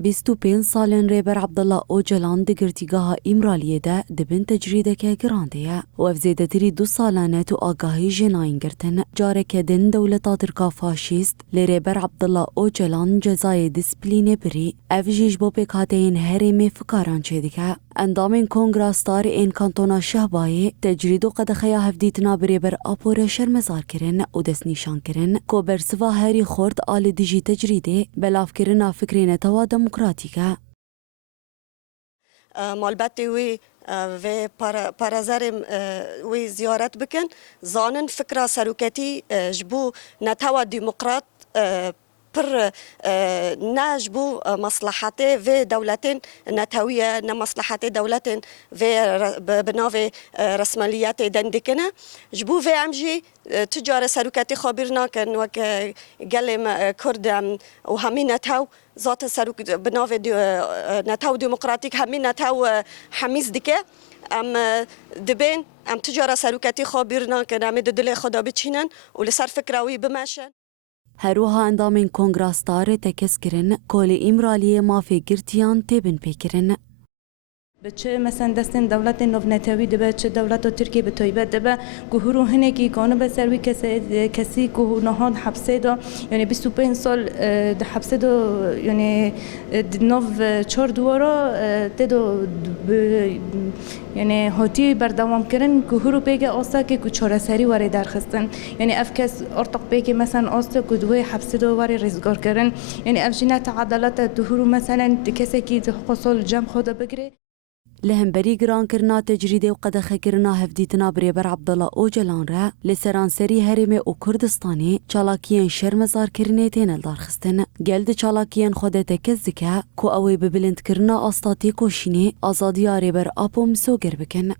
25 سالên rêber Abdullah Öcalan di girtîgeha Îmraliyê de dibin tecrîdeke giran de ye û ev zêdetirî 2 salan e û agahî jê nayên girtin. Careke din dewleta Tirka faşîst lê rêber Abdullah Öcalan cezayê disîplînê birî, ev jî ji bo pêkhateyên herêmê fikaran çê dike. Endamên Kongra Starê ên Kantona Şehbayê tecrîd û qedexeya hevdîtina bi rêber Aporê şermezar kirin û destnîşan kirin ku bersiva herî xort alî dijî tecrîdê belavkirina fikrên netewa demokratîk e. Malbetê wê vê parezerên wê ziyaret bikin, zanin fikra seroketî ji bo netewa demokrat pir ne ji bo maslahetê vê dewletên netewî ye, ne maslahetê dewletên vê bi navê resmeliyetê deng dikine. Ji bo vê em jî ti care seroketî xwe bîr nakin wek gelê me Kurd û hemî netew zata bi navê netew demokratîk hemî netew hemîz dike. Em dibên em ti cara seroketî xwe bîr nakin, em ê di dilê xwe de biçînin û li ser fikra wî bimeşin. Herûha endamên Kongra Starê tekez kirin ku lê Îmraliyê mafê girtiyan têbin pêkirin. چه مثلا دستن دولت نوونتوی دبه چه دولت ترکیه به تویبه دبه گهرو هنگی کانو به سروی کسی که نهاد حبسه دا یعنی 25 سال ده حبسه دا یعنی نو 4 دوارا تدو یعنی هاتی بردوام کردن گهرو پیگه آسته که چهار سری وری درخستن یعنی افکس ارتق پیگه مثلا آسته که دوی حبسه دا وری رزگار کردن یعنی افجینات عدالت دهرو مثلا کسی که حقوق سال جمع خود بگیره. لهمبرî girankerina tecrîdê û qedexekirina hevdîtina bi rêber Abdullah Öcalan re li seranserî herêmê û Kurdistanê çalakiyên şermezarkirinê tên eldarxistin. Gel di çalakiyên xwe de tekez dike ku ew ê bi bilindkirina asta têkoşînê azadiya rêber Apo misoger bikin.